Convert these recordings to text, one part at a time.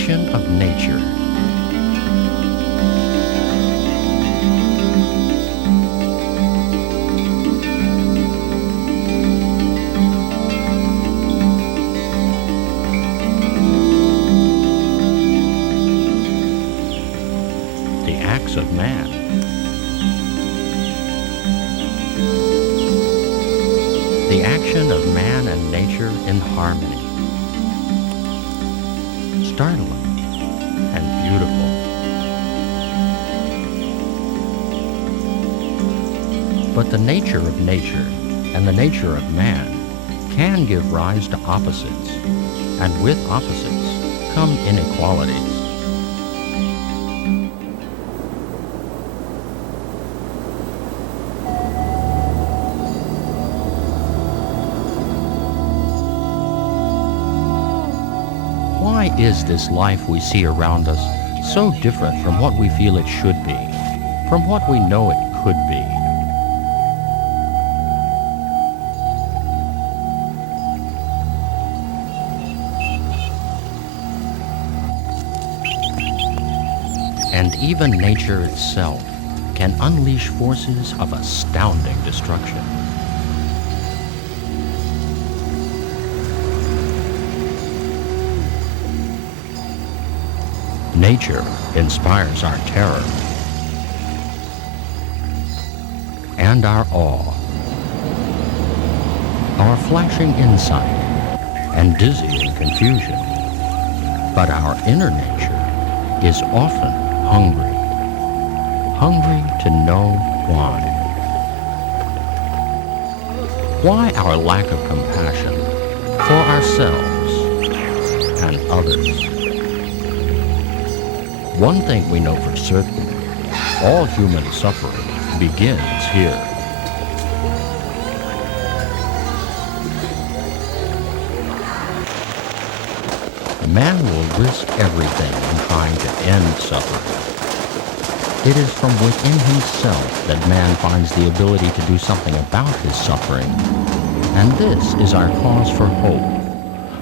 action of nature. The acts of man. The action of man and nature in harmony. Startling and beautiful. But the nature of nature and the nature of man can give rise to opposites, and with opposites come inequalities. Why is this life we see around us so different from what we feel it should be, from what we know it could be? And even nature itself can unleash forces of astounding destruction. Nature inspires our terror and our awe, our flashing insight and dizzying confusion. But our inner nature is often hungry, hungry to know why. Why our lack of compassion for ourselves and others? One thing we know for certain, all human suffering begins here. Man will risk everything in trying to end suffering. It is from within himself that man finds the ability to do something about his suffering. And this is our cause for hope.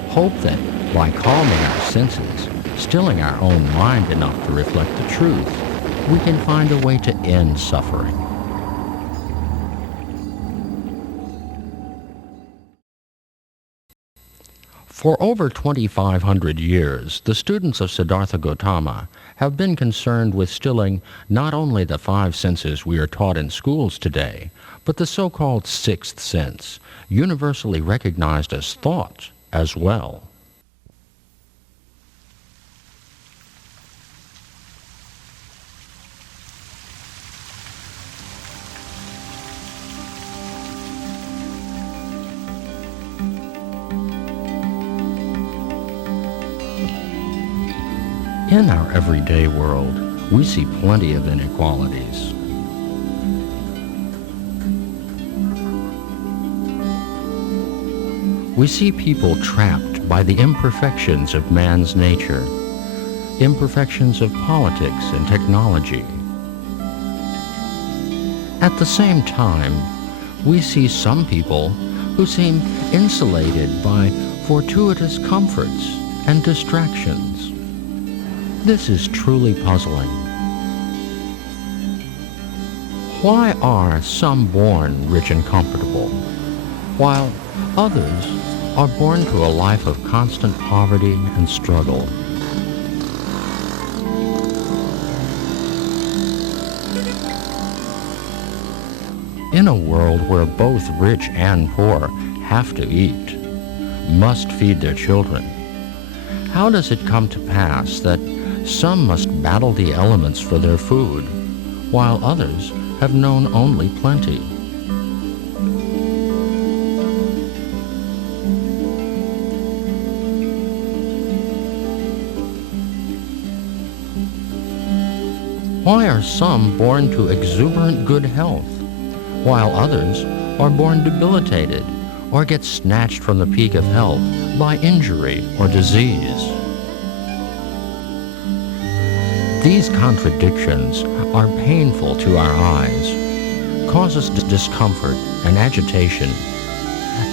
Hope that by calming our senses, stilling our own mind enough to reflect the truth, we can find a way to end suffering. For over 2,500 years, the students of Siddhartha Gautama have been concerned with stilling not only the five senses we are taught in schools today, but the so-called sixth sense, universally recognized as thought as well. In our everyday world, we see plenty of inequalities. We see people trapped by the imperfections of man's nature, imperfections of politics and technology. At the same time, we see some people who seem insulated by fortuitous comforts and distractions. This is truly puzzling. Why are some born rich and comfortable, while others are born to a life of constant poverty and struggle? In a world where both rich and poor have to eat, must feed their children, how does it come to pass that some must battle the elements for their food, while others have known only plenty? Why are some born to exuberant good health, while others are born debilitated or get snatched from the peak of health by injury or disease? These contradictions are painful to our eyes, cause us discomfort and agitation,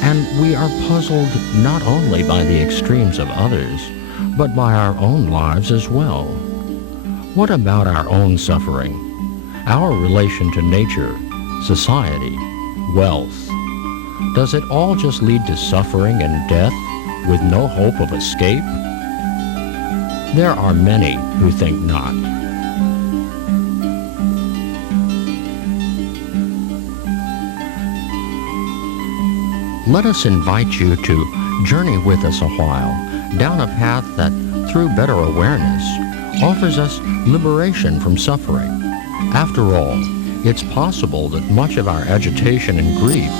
and we are puzzled not only by the extremes of others, but by our own lives as well. What about our own suffering, our relation to nature, society, wealth? Does it all just lead to suffering and death with no hope of escape? There are many who think not. Let us invite you to journey with us a while down a path that, through better awareness, offers us liberation from suffering. After all, it's possible that much of our agitation and grief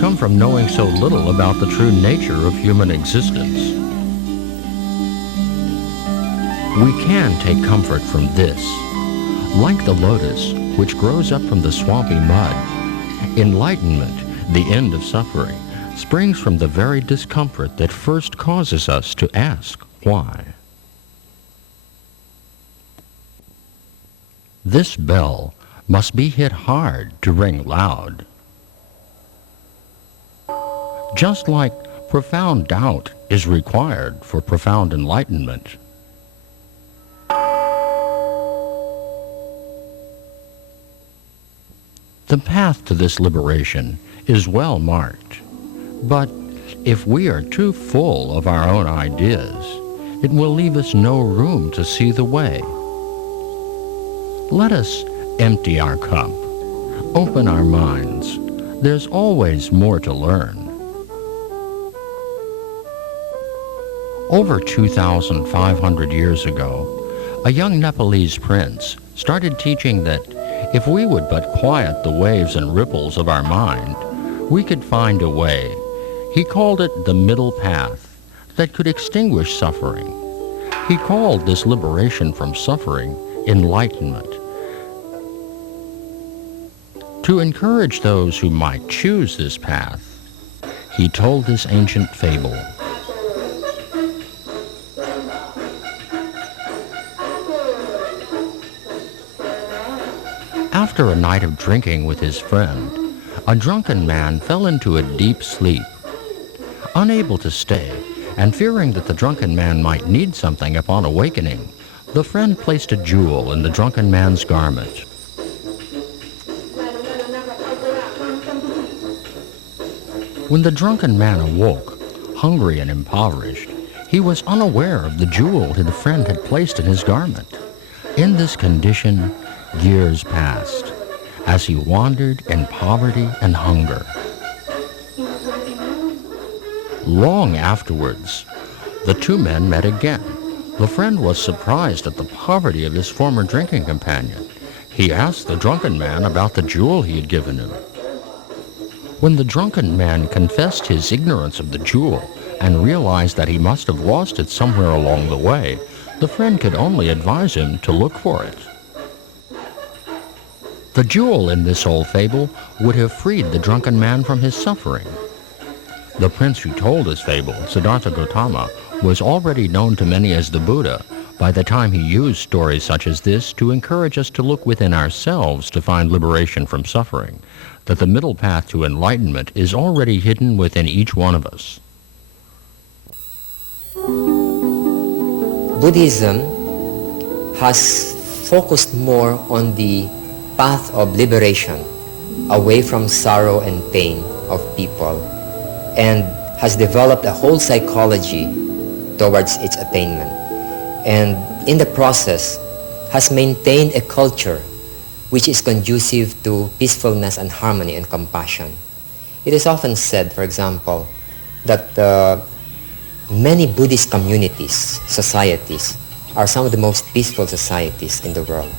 come from knowing so little about the true nature of human existence. We can take comfort from this. Like the lotus, which grows up from the swampy mud, enlightenment, the end of suffering, springs from the very discomfort that first causes us to ask why. This bell must be hit hard to ring loud. Just like profound doubt is required for profound enlightenment. The path to this liberation is well marked, but if we are too full of our own ideas, it will leave us no room to see the way. Let us empty our cup, open our minds. There's always more to learn. Over 2,500 years ago, a young Nepalese prince started teaching that if we would but quiet the waves and ripples of our mind, we could find a way. He called it the middle path that could extinguish suffering. He called this liberation from suffering enlightenment. To encourage those who might choose this path, he told this ancient fable. After a night of drinking with his friend, a drunken man fell into a deep sleep. Unable to stay, and fearing that the drunken man might need something upon awakening, the friend placed a jewel in the drunken man's garment. When the drunken man awoke, hungry and impoverished, he was unaware of the jewel his friend had placed in his garment. In this condition, years passed, as he wandered in poverty and hunger. Long afterwards, the two men met again. The friend was surprised at the poverty of his former drinking companion. He asked the drunken man about the jewel he had given him. When the drunken man confessed his ignorance of the jewel and realized that he must have lost it somewhere along the way, the friend could only advise him to look for it. The jewel in this old fable would have freed the drunken man from his suffering. The prince who told this fable, Siddhartha Gautama, was already known to many as the Buddha by the time he used stories such as this to encourage us to look within ourselves to find liberation from suffering, that the middle path to enlightenment is already hidden within each one of us. Buddhism has focused more on the path of liberation away from sorrow and pain of people, and has developed a whole psychology towards its attainment, and in the process has maintained a culture which is conducive to peacefulness and harmony and compassion. It is often said, for example, that many Buddhist communities, societies, are some of the most peaceful societies in the world.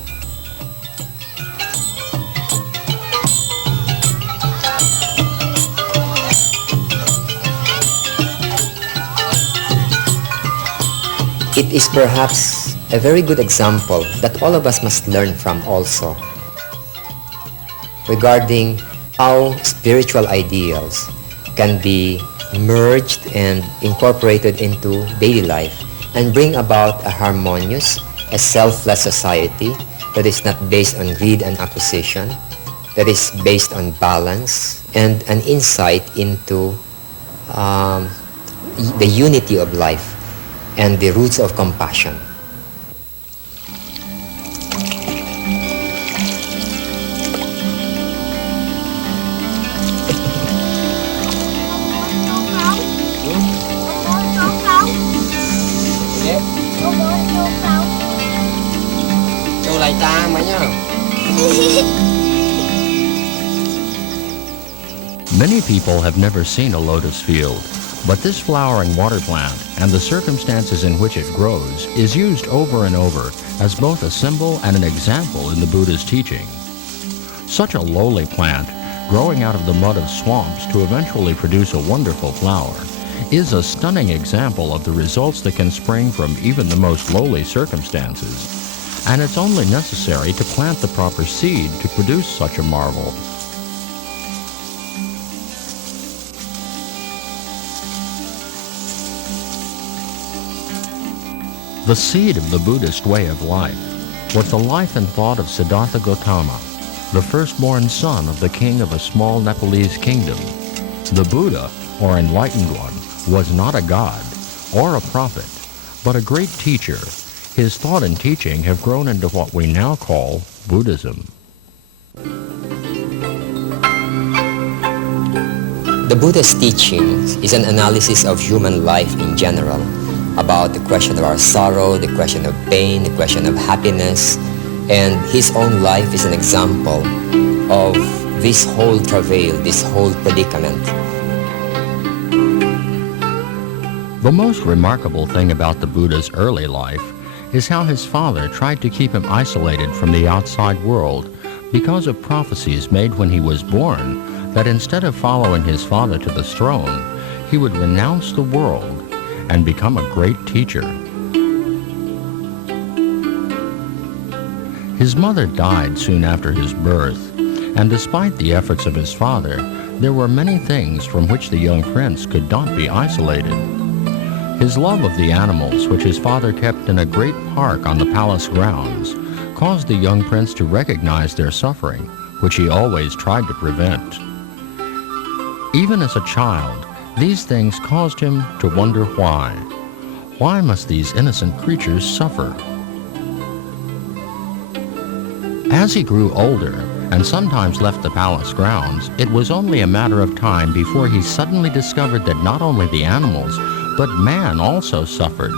It is perhaps a very good example that all of us must learn from also, regarding how spiritual ideals can be merged and incorporated into daily life and bring about a harmonious, a selfless society that is not based on greed and acquisition, that is based on balance and an insight into the unity of life. and the roots of compassion. Many people have never seen a lotus field, but this flowering water plant and the circumstances in which it grows is used over and over as both a symbol and an example in the Buddha's teaching. Such a lowly plant, growing out of the mud of swamps to eventually produce a wonderful flower, is a stunning example of the results that can spring from even the most lowly circumstances. And it's only necessary to plant the proper seed to produce such a marvel. The seed of the Buddhist way of life was the life and thought of Siddhartha Gautama, the firstborn son of the king of a small Nepalese kingdom. The Buddha, or enlightened one, was not a god or a prophet, but a great teacher. His thought and teaching have grown into what we now call Buddhism. The Buddha's teachings is an analysis of human life in general, about the question of our sorrow, the question of pain, the question of happiness, and his own life is an example of this whole travail, this whole predicament. The most remarkable thing about the Buddha's early life is how his father tried to keep him isolated from the outside world because of prophecies made when he was born that instead of following his father to the throne, he would renounce the world and become a great teacher. His mother died soon after his birth, and despite the efforts of his father, there were many things from which the young prince could not be isolated. His love of the animals, which his father kept in a great park on the palace grounds, caused the young prince to recognize their suffering, which he always tried to prevent. Even as a child, these things caused him to wonder why. Why must these innocent creatures suffer? As he grew older and sometimes left the palace grounds, it was only a matter of time before he suddenly discovered that not only the animals, but man also suffered.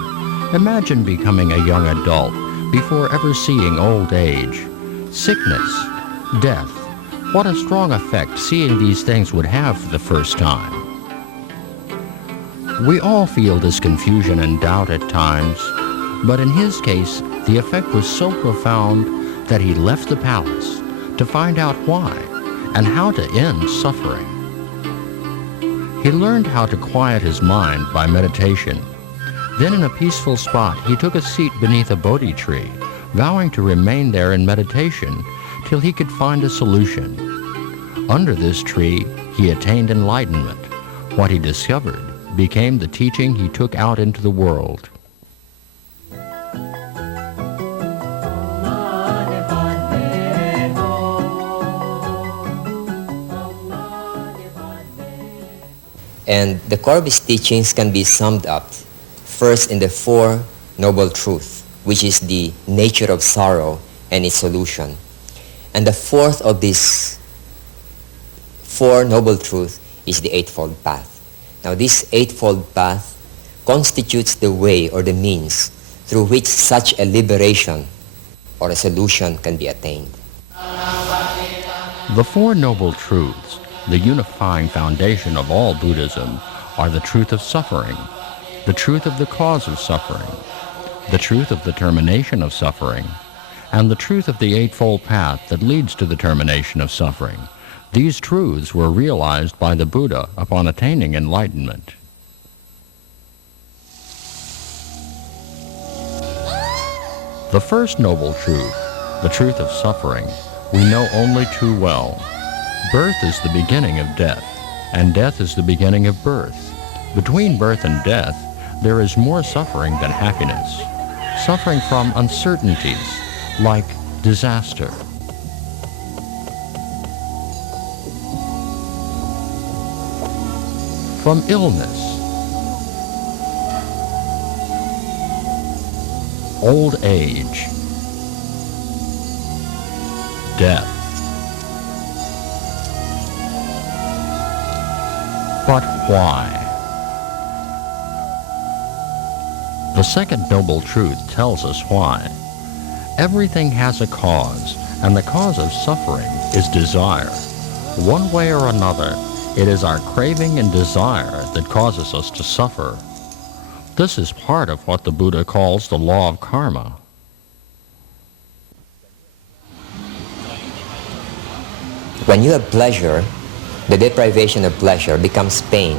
Imagine becoming a young adult before ever seeing old age, sickness, death. What a strong effect seeing these things would have for the first time. We all feel this confusion and doubt at times, but in his case, the effect was so profound that he left the palace to find out why and how to end suffering. He learned how to quiet his mind by meditation. Then in a peaceful spot, he took a seat beneath a Bodhi tree, vowing to remain there in meditation till he could find a solution. Under this tree, he attained enlightenment. What he discovered became the teaching he took out into the world. And the core of his teachings can be summed up first in the Four Noble Truths, which is the nature of sorrow and its solution. And the fourth of these Four Noble Truths is the Eightfold Path. Now this Eightfold Path constitutes the way or the means through which such a liberation or a solution can be attained. The Four Noble Truths, the unifying foundation of all Buddhism, are the truth of suffering, the truth of the cause of suffering, the truth of the termination of suffering, and the truth of the Eightfold Path that leads to the termination of suffering. These truths were realized by the Buddha upon attaining enlightenment. The first noble truth, the truth of suffering, we know only too well. Birth is the beginning of death, and death is the beginning of birth. Between birth and death, there is more suffering than happiness. Suffering from uncertainties, like disaster. From illness. old age, death. But why? The second noble truth tells us why. Everything has a cause, and the cause of suffering is desire. One way or another, it is our craving and desire that causes us to suffer. This is part of what the Buddha calls the law of karma. When you have pleasure, the deprivation of pleasure becomes pain.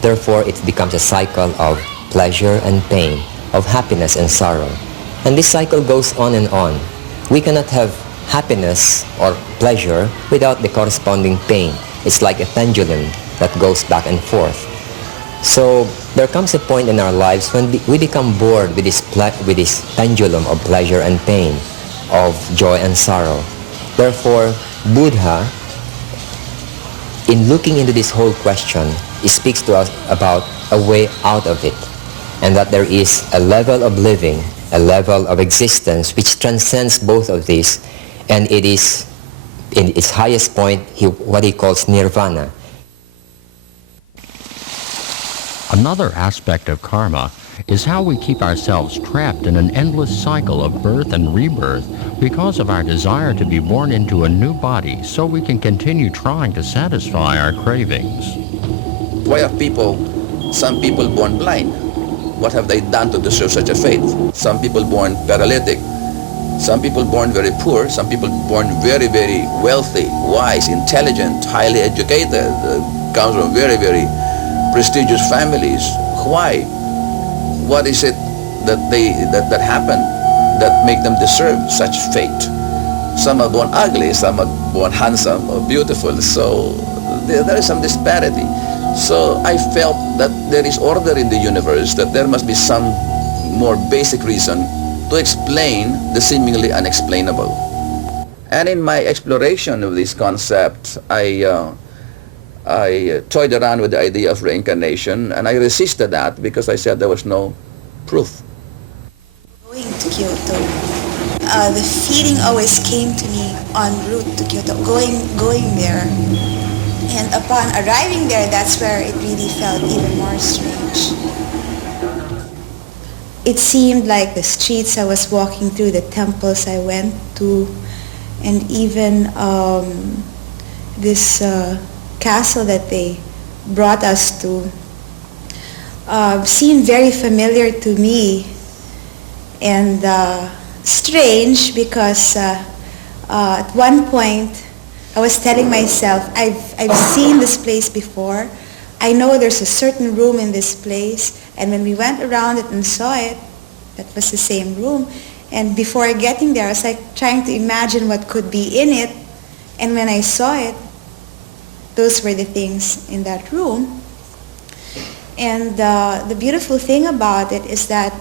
Therefore, it becomes a cycle of pleasure and pain, of happiness and sorrow. And this cycle goes on and on. We cannot have happiness or pleasure without the corresponding pain. It's like a pendulum that goes back and forth. So there comes a point in our lives when we become bored with this pendulum of pleasure and pain, of joy and sorrow. Therefore, Buddha, in looking into this whole question, he speaks to us about a way out of it, and that there is a level of living, a level of existence which transcends both of these, and it is, in its highest point, what he calls nirvana. Another aspect of karma is how we keep ourselves trapped in an endless cycle of birth and rebirth because of our desire to be born into a new body so we can continue trying to satisfy our cravings. Why are some people born blind? What have they done to deserve such a fate? Some people born paralytic, some people born very poor, some people born very, very wealthy, wise, intelligent, highly educated, comes from very, very prestigious families. Why? What is it that happened that make them deserve such fate? Some are born ugly, some are born handsome or beautiful, so there is some disparity. So I felt that there is order in the universe, that there must be some more basic reason to explain the seemingly unexplainable. And in my exploration of this concept, I toyed around with the idea of reincarnation, and I resisted that because I said there was no proof. Going to Kyoto, the feeling always came to me en route to Kyoto, going there. And upon arriving there, that's where it really felt even more strange. It seemed like the streets I was walking through, the temples I went to, and even this castle that they brought us to seemed very familiar to me, and strange because at one point I was telling myself, I've seen this place before. I know there's a certain room in this place, and when we went around it and saw it, that was the same room. And before getting there, I was like trying to imagine what could be in it, and when I saw it, those were the things in that room. And the beautiful thing about it is that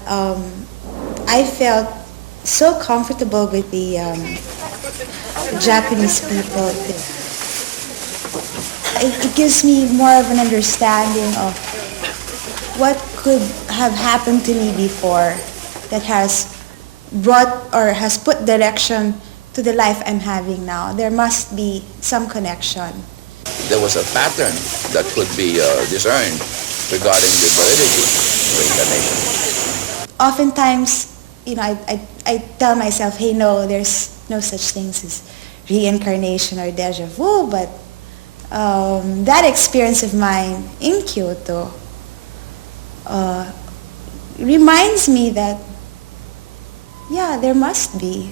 I felt so comfortable with the Japanese people. It gives me more of an understanding of what could have happened to me before that has brought or has put direction to the life I'm having now. There must be some connection. There was a pattern that could be discerned regarding the validity of reincarnation. Oftentimes, I tell myself, hey, no, there's no such things as reincarnation or deja vu, but that experience of mine in Kyoto reminds me that, yeah, there must be.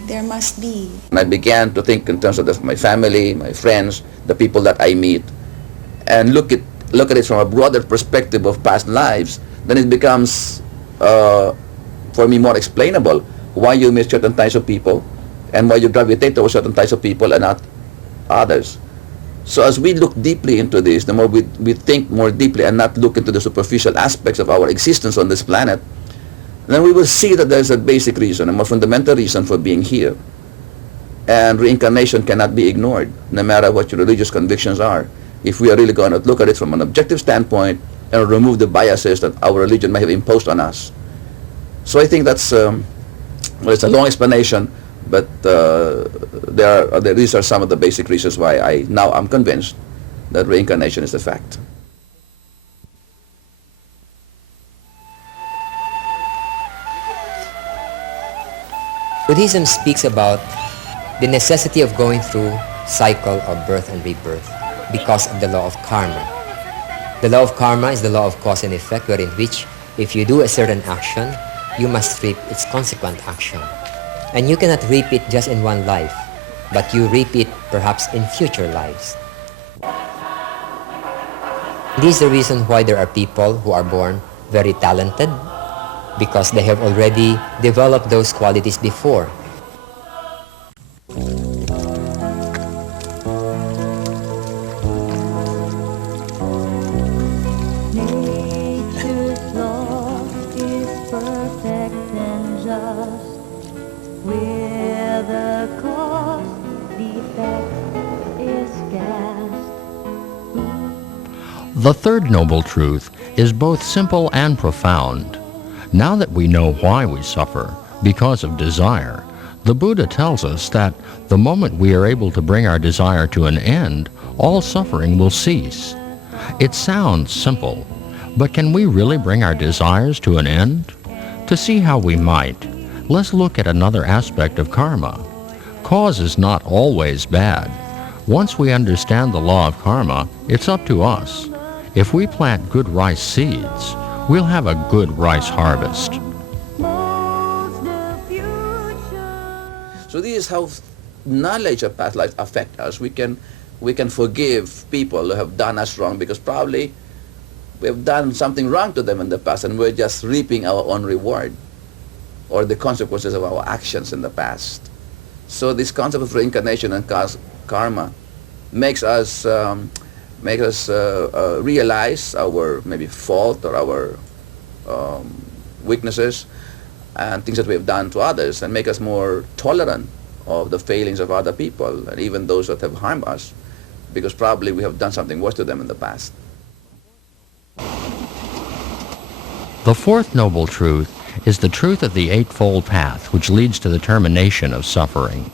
And I began to think in terms of my family, my friends, the people that I meet, and look at it from a broader perspective of past lives. Then it becomes, for me, more explainable why you meet certain types of people and why you gravitate towards certain types of people and not others. So as we look deeply into this, the more we think more deeply and not look into the superficial aspects of our existence on this planet, then we will see that there's a basic reason, a more fundamental reason for being here. And reincarnation cannot be ignored, no matter what your religious convictions are, if we are really going to look at it from an objective standpoint and remove the biases that our religion may have imposed on us. So I think that's Well, it's a long explanation, but these are some of the basic reasons why I'm convinced that reincarnation is a fact. Buddhism speaks about the necessity of going through cycle of birth and rebirth because of the law of karma. The law of karma is the law of cause and effect, wherein which if you do a certain action, you must reap its consequent action. And you cannot reap it just in one life, but you reap it perhaps in future lives. This is the reason why there are people who are born very talented, because they have already developed those qualities before. Nature's law is perfect and just. Where the cause, the effect is cast. The third noble truth is both simple and profound. Now that we know why we suffer, because of desire, the Buddha tells us that the moment we are able to bring our desire to an end, all suffering will cease. It sounds simple, but can we really bring our desires to an end? To see how we might, let's look at another aspect of karma. Cause is not always bad. Once we understand the law of karma, it's up to us. If we plant good rice seeds, we'll have a good rice harvest. So this is how knowledge of past life affect us. We can forgive people who have done us wrong because probably we have done something wrong to them in the past and we're just reaping our own reward or the consequences of our actions in the past. So this concept of reincarnation and karma makes us realize our maybe fault or our weaknesses and things that we have done to others, and make us more tolerant of the failings of other people and even those that have harmed us, because probably we have done something worse to them in the past. The fourth noble truth is the truth of the Eightfold Path, which leads to the termination of suffering.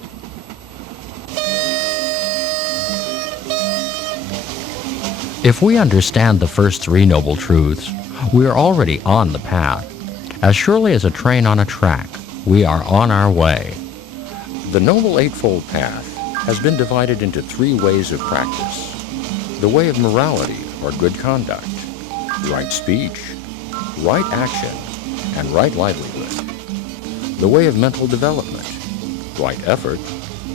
If we understand the first three noble truths, we are already on the path. As surely as a train on a track, we are on our way. The Noble Eightfold Path has been divided into three ways of practice. The way of morality, or good conduct, right speech, right action, and right livelihood. The way of mental development, right effort,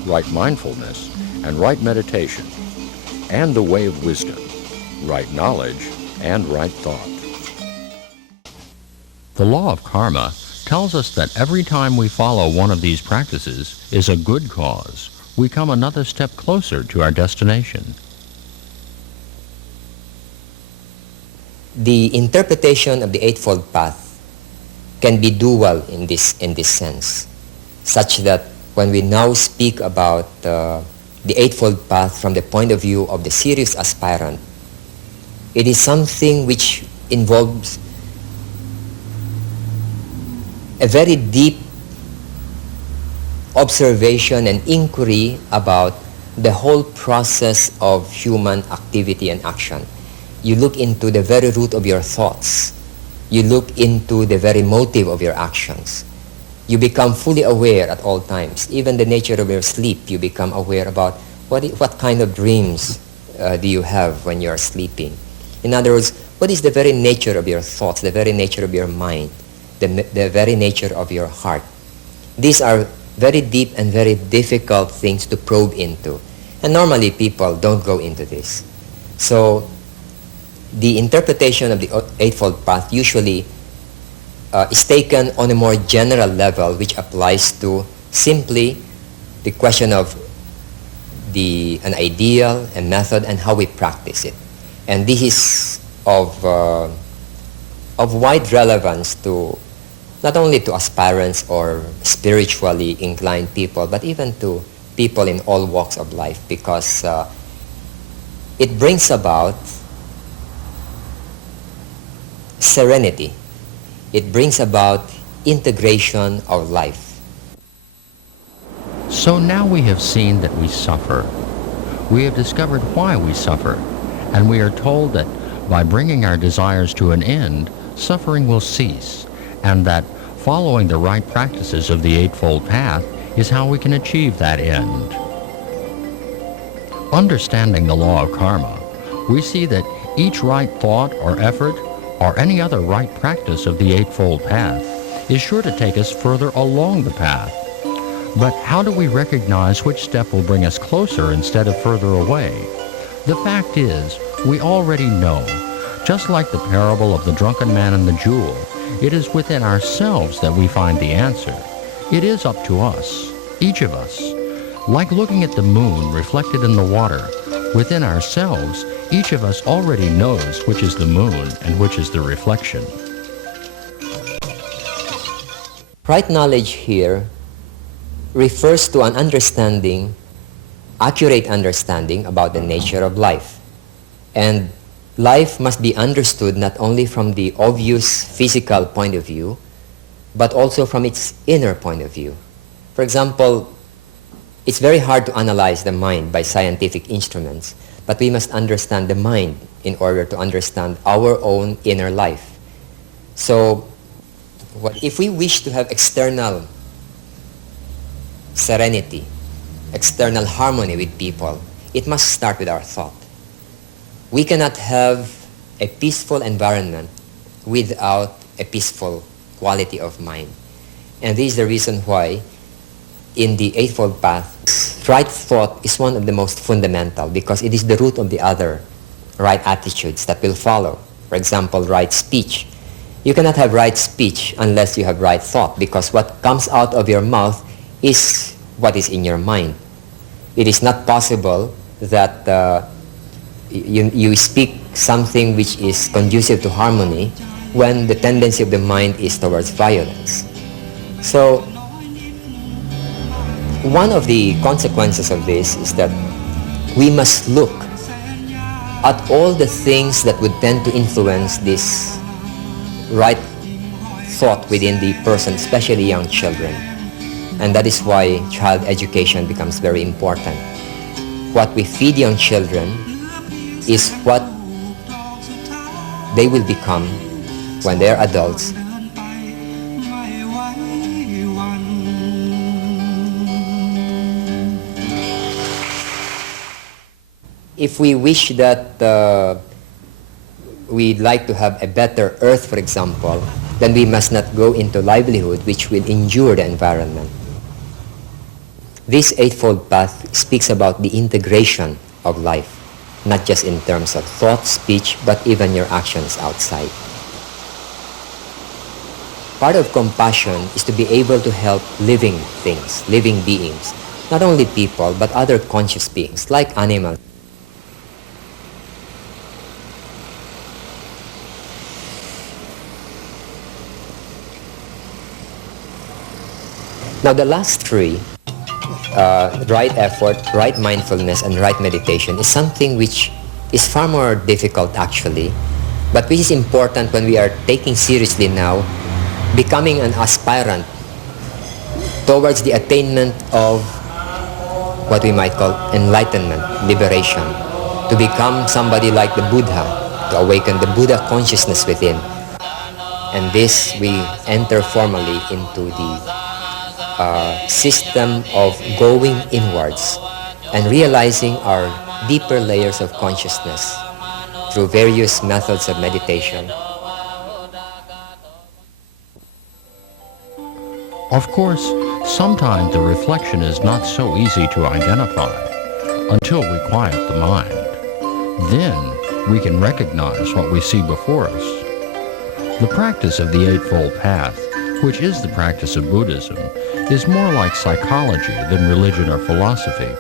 right mindfulness, and right meditation. And the way of wisdom, right knowledge, and right thought. The law of karma tells us that every time we follow one of these practices is a good cause. We come another step closer to our destination. The interpretation of the Eightfold Path can be dual in this sense, such that when we now speak about the Eightfold Path from the point of view of the serious aspirant, it is something which involves a very deep observation and inquiry about the whole process of human activity and action. You look into the very root of your thoughts. You look into the very motive of your actions. You become fully aware at all times. Even the nature of your sleep, you become aware about what kind of dreams do you have when you are sleeping. In other words, what is the very nature of your thoughts, the very nature of your mind, the very nature of your heart. These are very deep and very difficult things to probe into. And normally people don't go into this. So the interpretation of the Eightfold Path usually is taken on a more general level, which applies to simply the question of an ideal, a method, and how we practice it. And this is of wide relevance to not only to aspirants or spiritually inclined people, but even to people in all walks of life, because it brings about serenity. It brings about integration of life. So now we have seen that we suffer. We have discovered why we suffer, and we are told that by bringing our desires to an end, suffering will cease, and that following the right practices of the Eightfold Path is how we can achieve that end. Understanding the law of karma, we see that each right thought or effort or any other right practice of the Eightfold Path is sure to take us further along the path. But how do we recognize which step will bring us closer instead of further away? The fact is, we already know. Just like the parable of the drunken man and the jewel, it is within ourselves that we find the answer. It is up to us, each of us. Like looking at the moon reflected in the water, within ourselves, each of us already knows which is the moon and which is the reflection. Right knowledge here refers to an understanding, accurate understanding about the nature of life. And life must be understood not only from the obvious physical point of view, but also from its inner point of view. For example, it's very hard to analyze the mind by scientific instruments, but we must understand the mind in order to understand our own inner life. So, if we wish to have external serenity, external harmony with people, it must start with our thought. We cannot have a peaceful environment without a peaceful quality of mind. And this is the reason why in the Eightfold Path, right thought is one of the most fundamental because it is the root of the other right attitudes that will follow. For example, right speech. You cannot have right speech unless you have right thought because what comes out of your mouth is what is in your mind. It is not possible that you speak something which is conducive to harmony when the tendency of the mind is towards violence. So, one of the consequences of this is that we must look at all the things that would tend to influence this right thought within the person, especially young children. And that is why child education becomes very important. What we feed young children is what they will become when they are adults. If we wish that we'd like to have a better earth, for example, then we must not go into livelihood which will injure the environment. This Eightfold Path speaks about the integration of life, not just in terms of thought, speech, but even your actions outside. Part of compassion is to be able to help living things, living beings, not only people, but other conscious beings, like animals. Now the last three, right effort, right mindfulness, and right meditation is something which is far more difficult actually, but which is important when we are taking seriously now becoming an aspirant towards the attainment of what we might call enlightenment, liberation, to become somebody like the Buddha, to awaken the Buddha consciousness within. And this we enter formally into the system of going inwards and realizing our deeper layers of consciousness through various methods of meditation. Of course, sometimes the reflection is not so easy to identify until we quiet the mind. Then we can recognize what we see before us. The practice of the Eightfold Path, which is the practice of Buddhism, is more like psychology than religion or philosophy,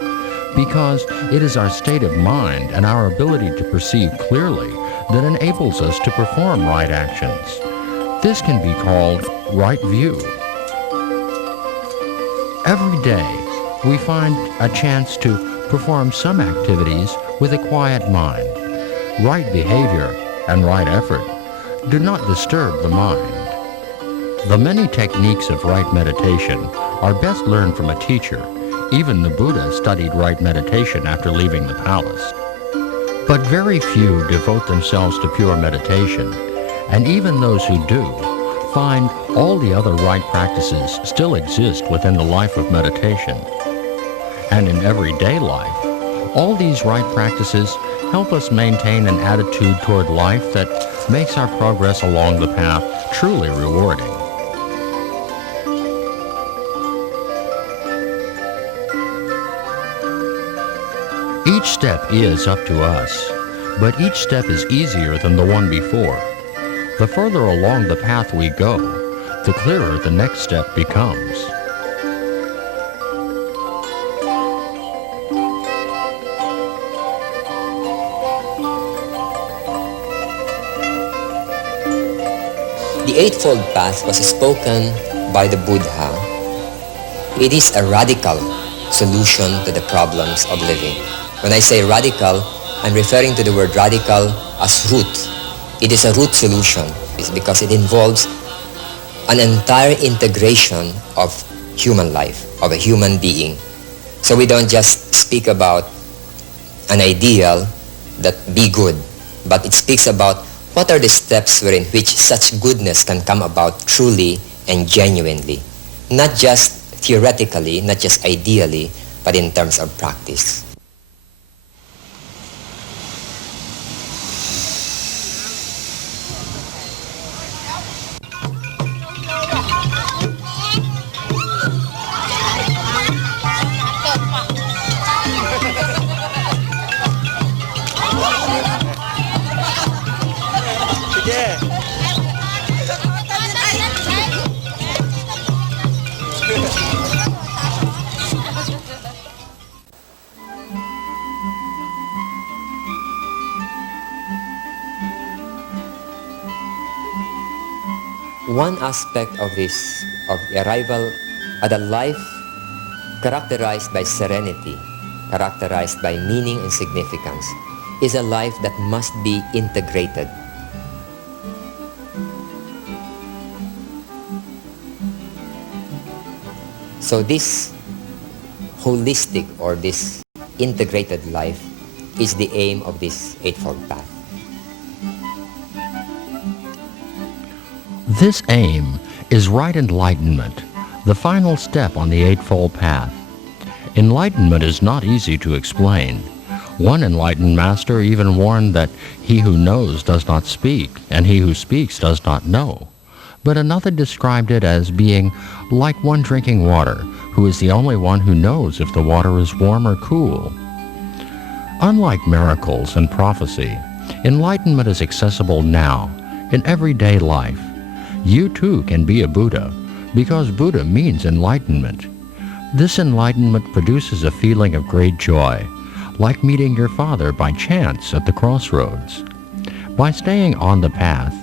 because it is our state of mind and our ability to perceive clearly that enables us to perform right actions. This can be called right view. Every day, we find a chance to perform some activities with a quiet mind. Right behavior and right effort do not disturb the mind. The many techniques of right meditation are best learned from a teacher, Even the Buddha studied right meditation after leaving the palace. But very few devote themselves to pure meditation, and even those who do find all the other right practices still exist within the life of meditation. And in everyday life, all these right practices help us maintain an attitude toward life that makes our progress along the path truly rewarding. Each step is up to us, but each step is easier than the one before. The further along the path we go, the clearer the next step becomes. The Eightfold Path was spoken by the Buddha. It is a radical solution to the problems of living. When I say radical, I'm referring to the word radical as root. It is a root solution. It's because it involves an entire integration of human life, of a human being. So we don't just speak about an ideal that be good, but it speaks about what are the steps wherein which such goodness can come about truly and genuinely. Not just theoretically, not just ideally, but in terms of practice. One aspect of this, of arrival at a life characterized by serenity, characterized by meaning and significance, is a life that must be integrated. So this holistic or this integrated life is the aim of this Eightfold Path. This aim is right enlightenment, the final step on the Eightfold Path. Enlightenment is not easy to explain. One enlightened master even warned that he who knows does not speak, and he who speaks does not know. But another described it as being like one drinking water, who is the only one who knows if the water is warm or cool. Unlike miracles and prophecy, enlightenment is accessible now, in everyday life. You too can be a Buddha, because Buddha means enlightenment. This enlightenment produces a feeling of great joy, like meeting your father by chance at the crossroads. By staying on the path,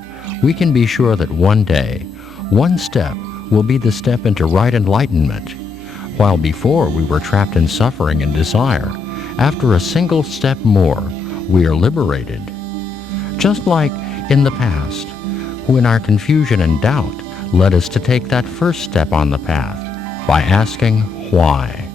we can be sure that one day, one step will be the step into right enlightenment. While before we were trapped in suffering and desire, after a single step more, we are liberated. Just like in the past, when our confusion and doubt led us to take that first step on the path by asking why.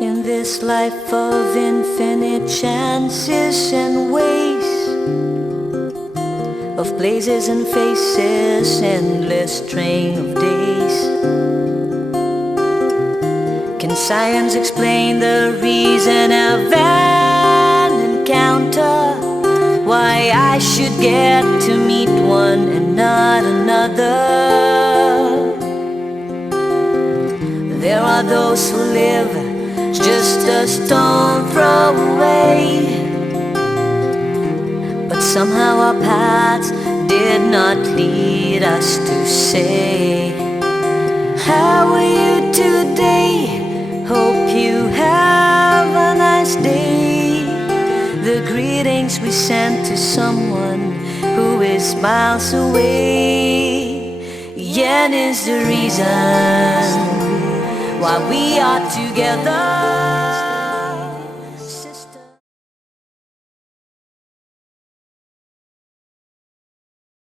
In this life of infinite chances and ways, of places and faces, endless train of days, can science explain the reason of an encounter? Why I should get to meet one and not another? There are those who live just a stone throw away, but somehow our paths did not lead us to say, how are you today? Hope you have a nice day. The greetings we be sent to someone who is miles away. Yen is the reason why we are together.